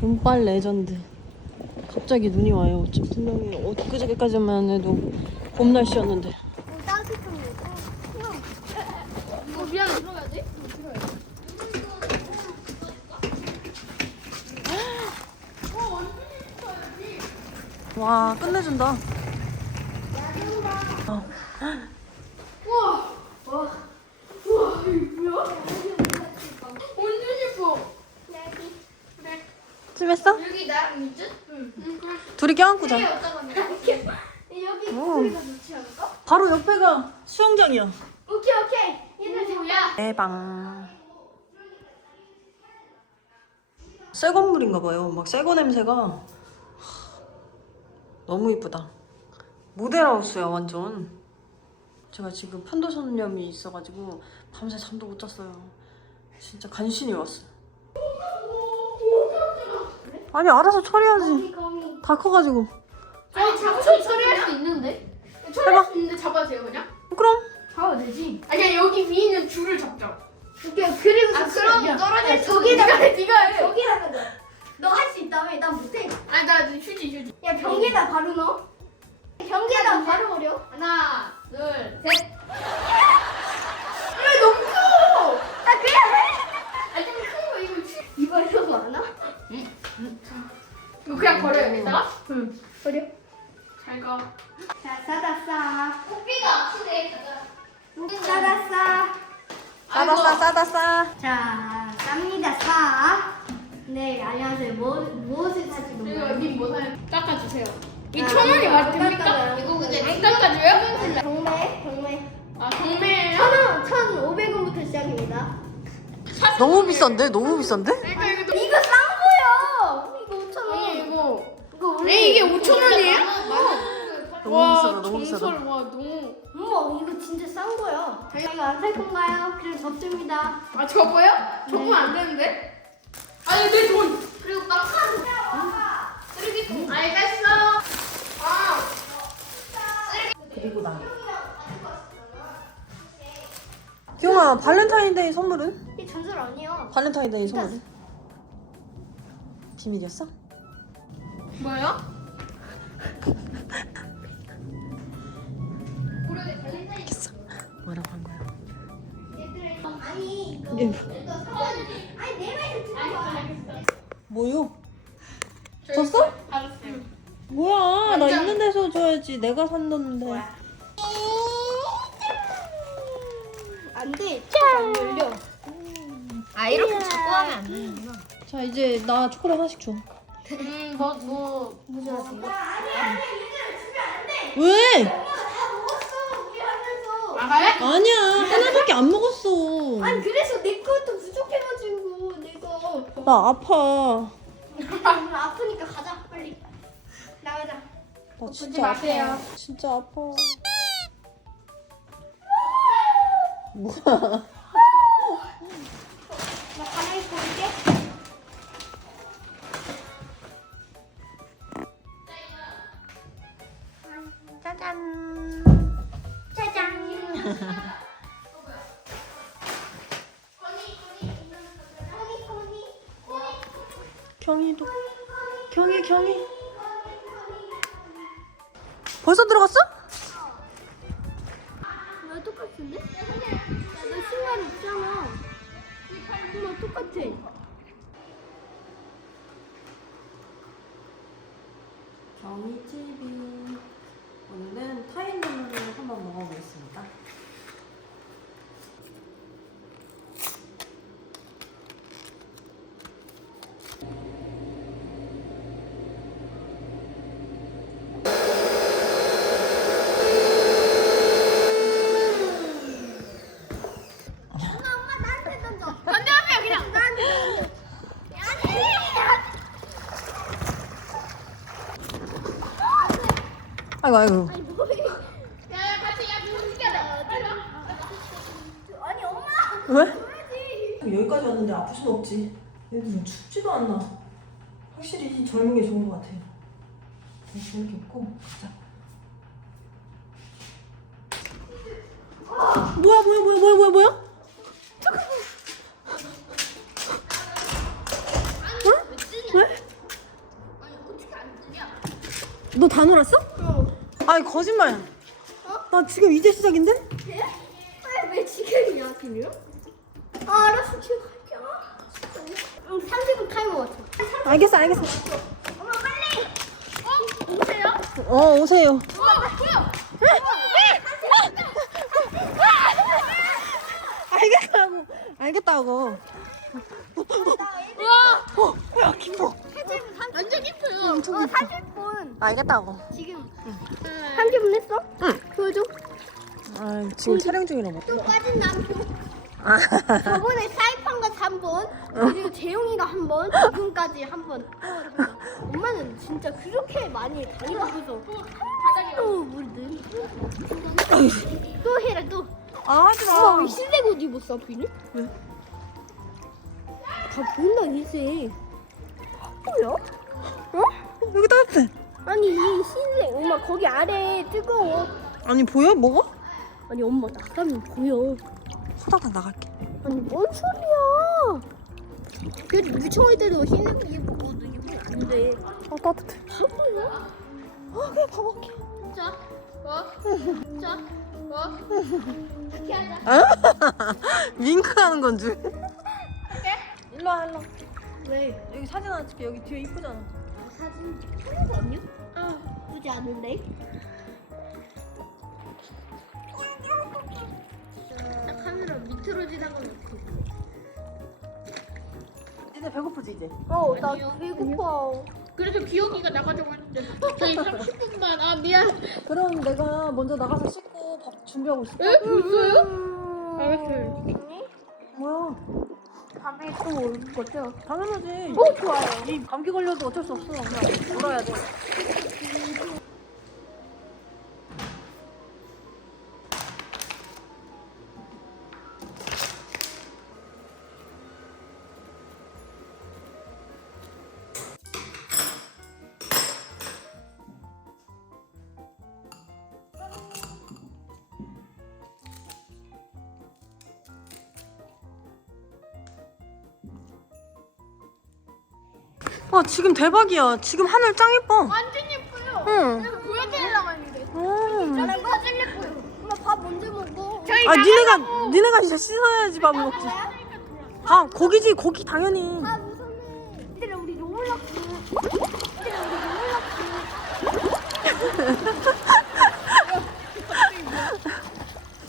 운빨 레전드. 갑자기 눈이 와요. 지금 분명히 엊그저께까지만 해도 봄 날씨였는데. 이거 미안해 들어가야 돼? 와 끝내준다. 어. 우와 와 우와 이거 뭐야? 완전 예뻐 그래 심했어? 여기 나랑 있지? 응 둘이 껴안고 자. 여기 오. 우리가 놓지 않을까? 바로 옆에가 수영장이야. 오케이 오케이 얘들 뭐야? 대방. 새 건물인가 봐요. 막 새거 냄새가 하, 너무 이쁘다. 모델하우스야 완전. 제가 지금 편도선염이 있어가지고 밤새 잠도 못 잤어요. 진짜 간신히 왔어요. 아니 알아서 처리하지. 거미 다 커가지고. 아니 잡초 처리할 수 있는데? 처리할 수 있는데 잡아도 돼요 그냥? 그럼 잡아도 되지 아니야 여기 위에 있는 줄을 잡자 오케이 그리고 아 그럼 떨어질 수 저기다가- 네가 해 넣어. 너 할 수 있다며? 난 못해. 아니 나 휴지 휴지 야 벽에다 바로 넣어. 벽에다 바로 버려. 하나 둘 셋 왜 너무 커! 아 그냥 해. 아니 큰거 이거 휴 이거 이러고 안 와? 이거 그냥 버려요 여기다가? 응. 버려. 잘 가 자 싸다 싸. 코피가 아프네 싸다 싸. 싸다 싸 싸다 싸. 자 쌉니다 싸. 네 안녕하세요. 뭐 무엇을 사지 이거 농가요? 님뭐 사요? 깎아주세요 이 아, 천 원이 이거 맞 됩니까? 이거 그냥 안 깎아줘요? 경매 경매. 아 경매예요? 천 원 천 오백 원부터 시작입니다. 너무 비싼데? 너무 비싼데? 그러니까 이거 또 이거 싼 거야. 이거 오천 원. 아니 이거 이거 네 이게 5천 원이에요? 너무 와, 비싸다, 너무 비싸다. 정설, 와 너무 어머 이거 진짜 싼 거야. 이거 안 살 건가요? 그럼 접습니다. 아 저거요? 저거 안 되는데? 아니 내 돈! 그리고 빵카드 쓰레기통 알겠어 아 그리고 나. 기영아 발렌타인데이 선물은? 이 전설 아니야. 발렌타인데이 선물은? 비밀이었어? 뭐요? 알겠어. 뭐라고 한 거야? 아니 이거 이게 말을 들어봐. 뭐요? 줬어? 받았어요 뭐야? 나 완전- 있는 데서 줘야지. 내가 산다는데. 안돼. 짠. 열려. 아 이렇게 자꾸 하면 안 되는구나 자 이제 나 초콜릿 하나씩 줘. 음 뭐 뭐 무슨 거? 아니 아니 얘들아 주면 안 돼. 왜? 엄마가 다 먹었어. 우리 하면서. 나가요? 아니야 하나밖에 안 먹었어. 아니 그래서 내 것도 부족해가지고 내가. 나 아파. 오늘 아프니까 가자 빨리. 나가자. 나 보지 진짜 마세요. 아파. 진짜 아파. 뭐야? 나 갈아입고 올게. 짜잔. 경희도. 경희 경희. 벌써 들어갔어? 나 똑같은데? 야너 신발 있잖아. 엄마 똑같아. 아이고 아이고. 야, 야 같이 야 움직여라. 빨리 와. 아니 엄마. 왜? 여기까지 왔는데 아플 순 없지. 얘들은 춥지도 않나. 확실히 젊은 게 좋은 것 같아. 이렇게 네, 입고 가자. 아니 거짓말. 나 지금 이제 시작인데? 아, 왜 지금이야, 비밀? 아, 알았어, 지금 갈게. 응, 30분 타이머 맞춰. 알겠어 알겠어. 엄마, 빨리! 어? 오세요? 어 오세요. 우와 뭐야? 알겠다고. 알겠다고. 우와 어, 야 김보. 완전 이뻐요. 어, 30분. 알겠다고. 지금 네. 30분 했어? 응. 보여줘. 아 지금 촬영 중이라고. 또 빠진 남표. 아. 저번에 사이판과 3번, 그리고 재용이가 한 번, 지금까지 한 번. 엄마는 진짜 그렇게 많이 다니고서 또 물든. 또 해라 또. 아 하지 엄마 왜 실내 옷 입었어 비니? 왜? 다 보인다 이제. 뭐야? 어? 여기 따뜻해. 아니 이 실내 엄마 거기 아래 뜨거워. 아니 보여? 뭐가? 아니 엄마 나가면 보여. 소다가 나갈게. 아니 뭔 소리야? 그래도 무청할 때도 흰옷 입고 입으면 안 돼. 아 따뜻해. 바보야? 아 그냥 봐볼게. 자, 뭐? 자, 뭐? 이렇게 하자. 아? 윙크하는 건 줄. 일로 와 일로. 와. 왜? 여기 사진 하나 찍게. 여기 뒤에 이쁘잖아. 사진 찍는 거 아니야? 아, 보지 않은데. 딱 카메라 밑으로 지나가면 돼. 이제 배고프지 이제. 어, 나 아니요. 배고파. 그래서 기영이가 나가자고 했는데 저희 30분만 아 미안. 그럼 내가 먼저 나가서 씻고 밥 준비하고 있을게. 에? 벌써요? 음... 알았어요. 뭐야? 밤에 또 오는 거죠? 당연하지. 어, 좋아요. 이 감기 걸려도 어쩔 수 없어. 그냥 놀아야 돼. 와 지금 대박이야. 지금 하늘 짱 예뻐. 완전 예뻐요. 응. 그래서 보여드리려고 했는데. 음. 나랑 사진 예뻐요. 엄마 밥 언제 먹어? 저희 아 니네가. 니네가 이제 씻어야지 밥을 먹지. 아 고기지 고기 당연히. 아, 무섭네. 얘들아, 우리 로블록스. 얘들아, 우리 로블록스.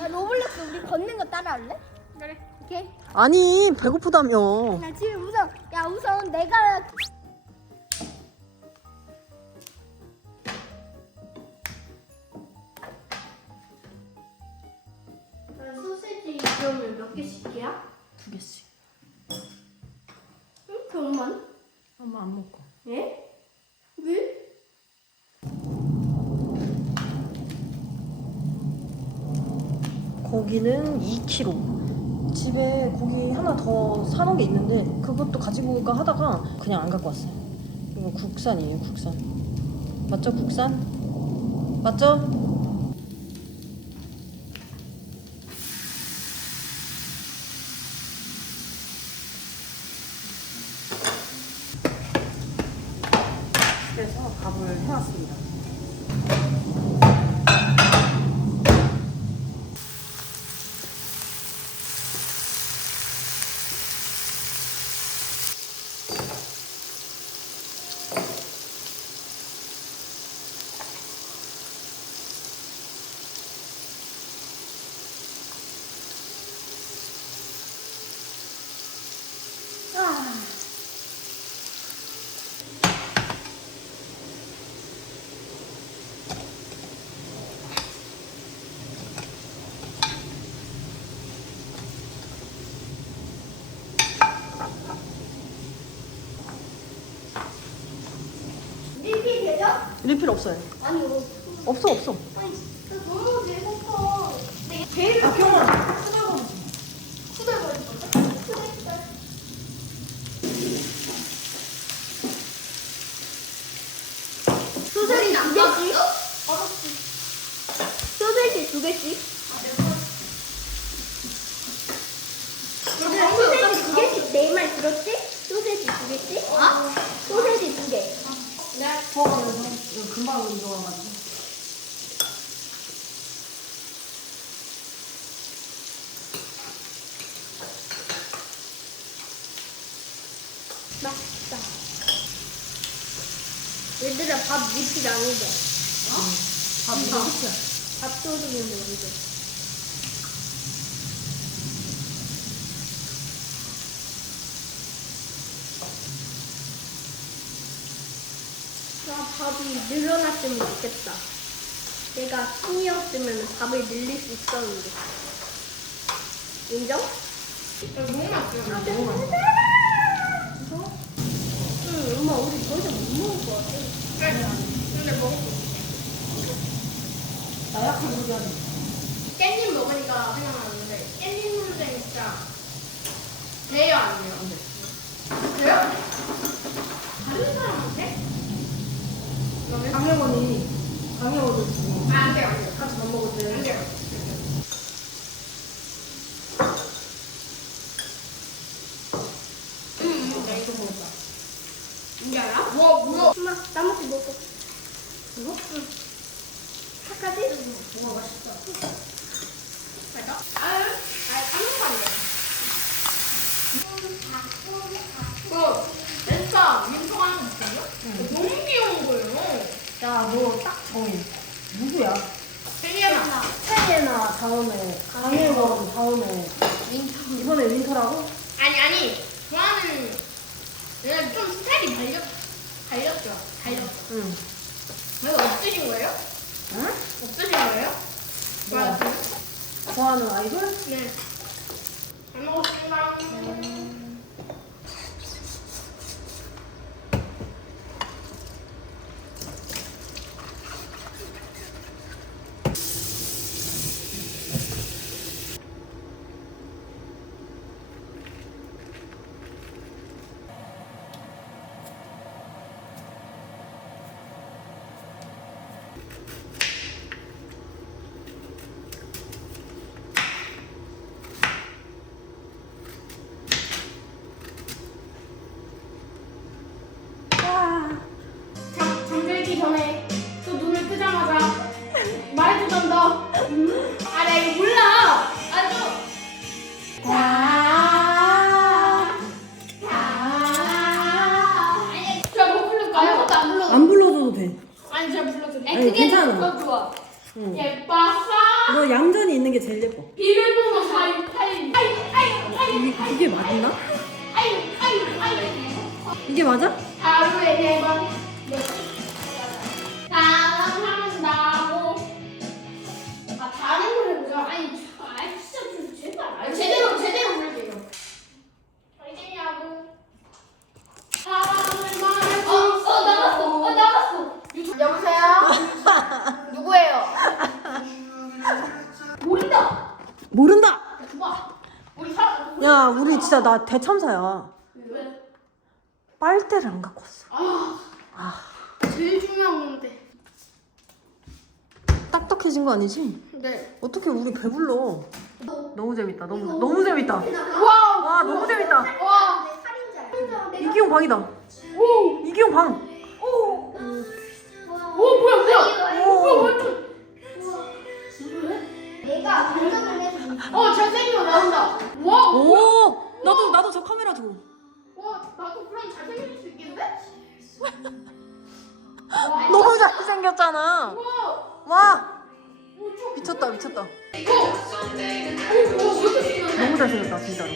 야, 로블록스 우리 걷는 거 따라할래? 그래. 오케이. 아니 배고프다며. 나 지금 우선 야 우선 내가 고기는 2kg. 집에 고기 하나 더 사놓은 게 있는데 그것도 가지고 올까 하다가 그냥 안 갖고 왔어요. 이거 국산이에요, 국산. 맞죠, 국산? 맞죠? 없어요. 아니 없어 없어. 아니 너무 배고파. 내 제일 아 병원. 소세지 두 개씩? 알았지. 개? 소세지 두 개씩 네 내말 들었지? 소세지 두 개씩? 어? 소세지 두 개. 네. 부어가면서 이거 금방 익어가지고. 맛있다. 얘들아 밥 밑이 아니죠? 밥 이거 끝이야. 밥도둑인데. 나 밥이 늘어났으면 좋겠다. 내가 신이었으면 밥을 늘릴 수 있었는데. 인정? 너무 맛있어. 너무 맛있어. 응, 엄마 우리 더 이상 못 먹을 것 같아. 근데 먹어. 나약한 소리 하지. 깻잎 먹으니까 생각나는데 깻잎 논쟁 진짜 돼요 안 돼요? 돼. 다른? 너무 강혜원이 강혜원을 주고 아, 안 돼요. 같이 밥 먹을 때 안 돼요. 이거 먹었다. 이게 알아? 뭐, 뭐야? 엄마 나머지 먹어. 이거? 착하지? 뭐가 맛있다. 맞아? 아, 아? 그, 렌타 민소하는 거 있어요? 너무 귀여운 거예요. 야, 너 딱 정해. 누구야? 헬리아나. 태예나 다음에 강혜원 다음에 민소. 이번에 윈터라고? 아니, 아니. 좋아하는, 얘는 좀 스타일이 발렸, 발렸죠. 발렸어. 응. 그래서 없으신 거예요? 응? 없으신 거예요? 뭐? 좋아하세요? 좋아하는 아이돌? 네. 잘 먹었습니다. 제일 예뻐. 진짜 나 대참사야. 왜? 빨대를 안 갖고 왔어. 아. 제일 중요한 건데. 딱딱해진 거 아니지? 네. 어떻게 우리 배불러? 너무 재밌다. 너무 너무 재밌다. 와우. 와, 너무 재밌다. 와. 살인자야. 이기용 방이다. 오. 이기용 방. 오. 오 뭐야 뭐야. 오. 뭐야 완전. 내가 방송을 해서 어 잘생기고 나온다. 와. 오! 나도 나도 저 카메라 줘. 와 나도 그럼 잘생길 수 있겠는데? 너무 잘생겼잖아. 와. 와! 미쳤다, 미쳤다. 너무 잘생겼다, 진짜로.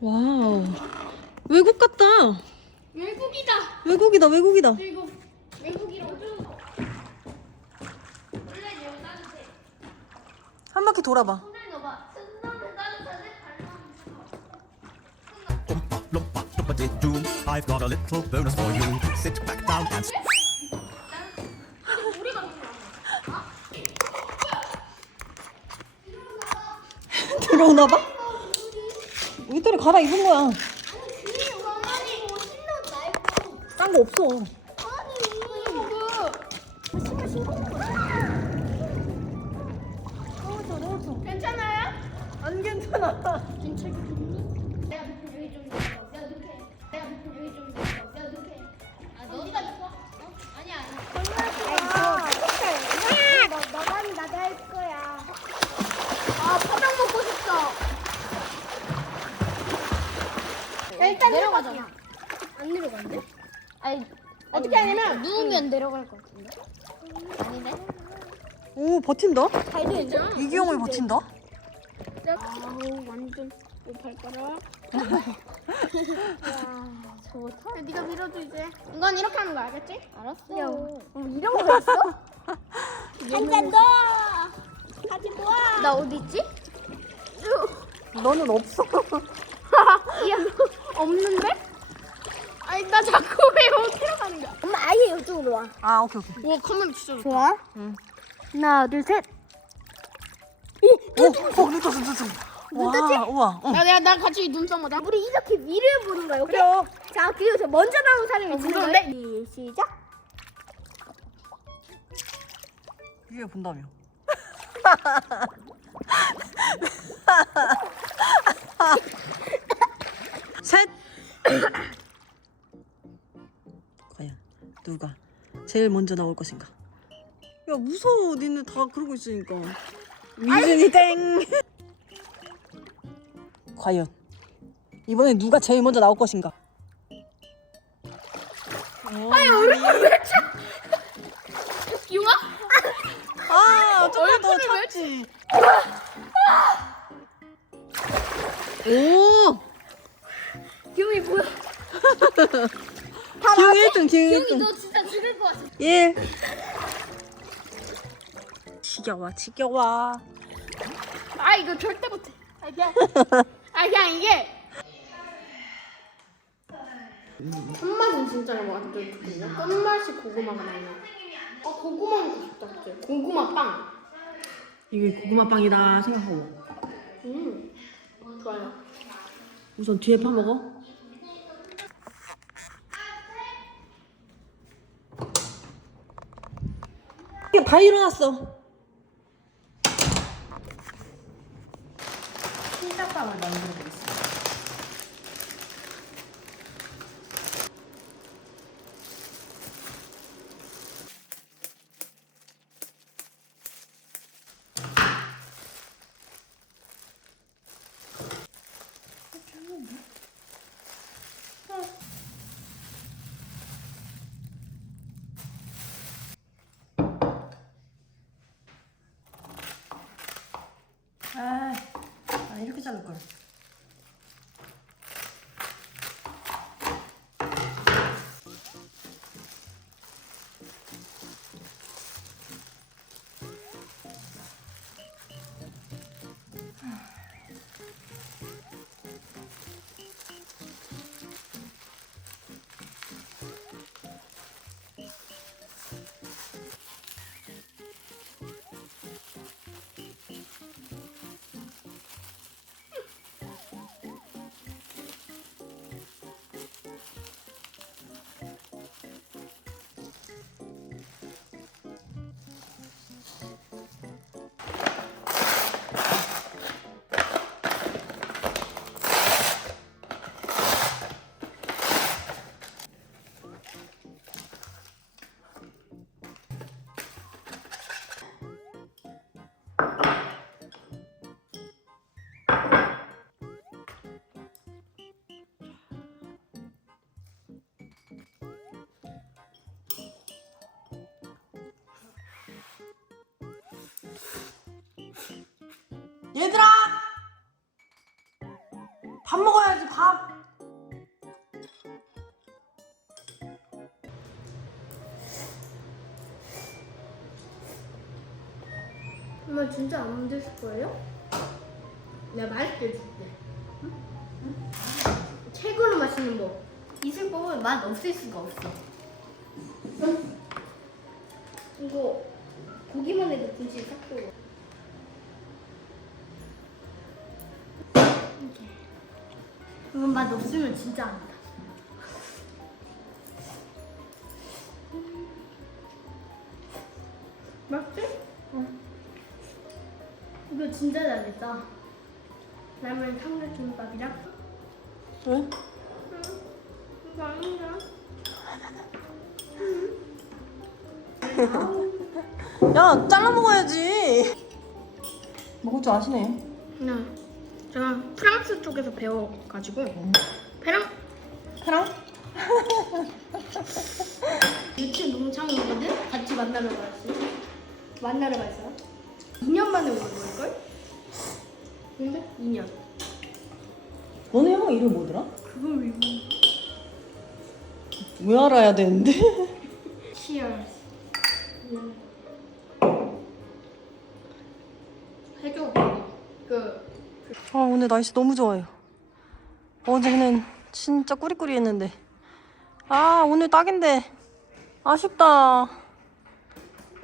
와우. 외국 같다. 외국이다. 외국이다, 외국이다. 이거 외국이라고 좀. 한 바퀴 돌아봐. comedy doom. I've got a little bonus for you. Sit back down and. 들어오나봐? 이들이 갈아입은 거야. 딴 거 없어. 괜찮아요? 안 괜찮아. 괜찮아. 야, 일단 내려가자. 안 내려간대? 아니, 어떻게 하냐면 누우면 내려갈 것 같은데? 아니네. 오 버틴다. 잘 되죠? 이기용을 버틴다. 아우 완전 이 발가락. 야, 저거 타. 네가 밀어줘 이제. 이건 이렇게 하는 거 알겠지? 알았어. 야, 뭐 이런 거 있어? 한 잔 더. 가지 마. 나 어디 있지? 너는 없어. 야, 없는데? 아니 나 자꾸 왜 어디로 가는 거야? 엄마 아예 이쪽으로 와. 아 오케이 오케이. 와 카메라 진짜 좋아? 응. 하나, 둘, 셋. 오, 어, 눈 떴어, 눈 떴어. 와, 우와. 어. 야, 야, 나 같이 눈썹 맞아. 우리 이렇게 위를 보는 거야, 오케이? 그래요. 자, 그리고 저 먼저 나온 사람이 어, 지는 무서운데? 건데. 시작. 위에 본다며. 셋. 과연 누가 제일 먼저 나올 것인가? 야 무서워, 니네 다 그러고 있으니까. 미준이 땡. 과연 이번에 누가 제일 먼저 나올 것인가? 기웅 1등, 기웅 기웅이 1등. 너 진짜 죽을 것 같아. 예. 지겨워, 지겨워. 아, 이거 절대 못해. 아, 그냥, 아, 그냥 이게. 끝맛은 진짜 먹어도 좋거든요. 끝맛이 고구마가 나요. 아, 고구마 먹고 싶다, 진짜. 고구마 빵. 이게 고구마 빵이다 생각하고. 음, 좋아요. 우선 뒤에 파 먹어. 다 일어났어. 피자빵을 만들어 얘들아! 밥 먹어야지 밥. 엄마 진짜 안 만드실 거예요? 내가 맛있게 해줄게. 최고로 맛있는 거. 있을 법은 맛 없을 수가 없어. 이거 고기만 해도 분실 싹 돌아. 이건 맛 없으면 진짜 안 돼. 맛있지? 이거 진짜 잘했다. 라면 삼각김밥이랑 왜? 이거 아닌가? 야 잘라 먹어야지. 먹을 줄 아시네. 네. 제가 프랑스 쪽에서 배워가지고 페랑 그럼? 유치 농창이거든? 같이 만나러 갔어. 만나러 갔어. 2년 만에 온 걸걸? 근데 2년. 너네 형 이름 뭐더라? 그걸 왜왜 알아야 되는데? 해줘. 오늘 날씨 너무 좋아요. 어제는 진짜 꾸리꾸리 했는데. 아 오늘 딱인데 아쉽다.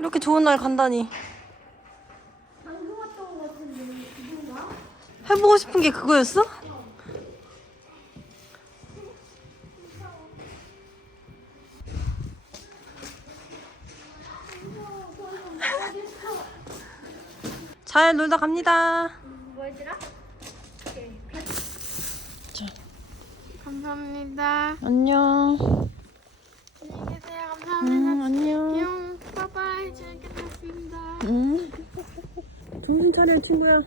이렇게 좋은 날 간다니. 해보고 싶은 게 그거였어? 잘 놀다 갑니다. 뭐였더라? 자, 감사합니다. 안녕. 안녕히 계세요. 음, 감사합니다. 안녕. 뿅. 빠빠이. 잘 끝났습니다. 음. 정신 차려, 친구야.